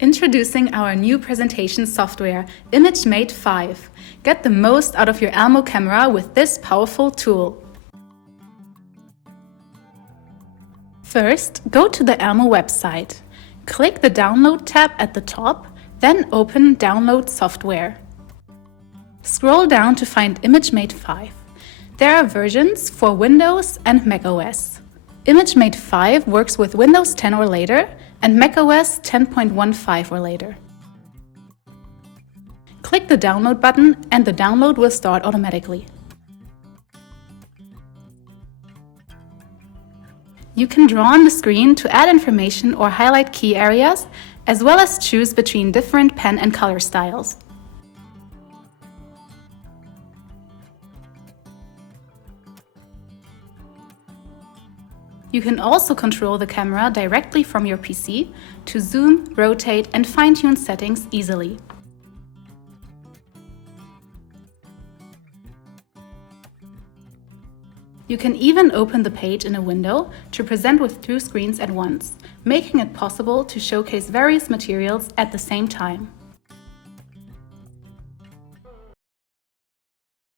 Introducing our new presentation software, ImageMate 5. Get the most out of your ELMO camera with this powerful tool. First, go to the ELMO website. Click the Download tab at the top, then open Download Software. Scroll down to find ImageMate 5. There are versions for Windows and macOS. ImageMate 5 works with Windows 10 or later and macOS 10.15 or later. Click the Download button and the download will start automatically. You can draw on the screen to add information or highlight key areas, as well as choose between different pen and color styles. You can also control the camera directly from your PC to zoom, rotate, and fine-tune settings easily. You can even open the page in a window to present with two screens at once, making it possible to showcase various materials at the same time.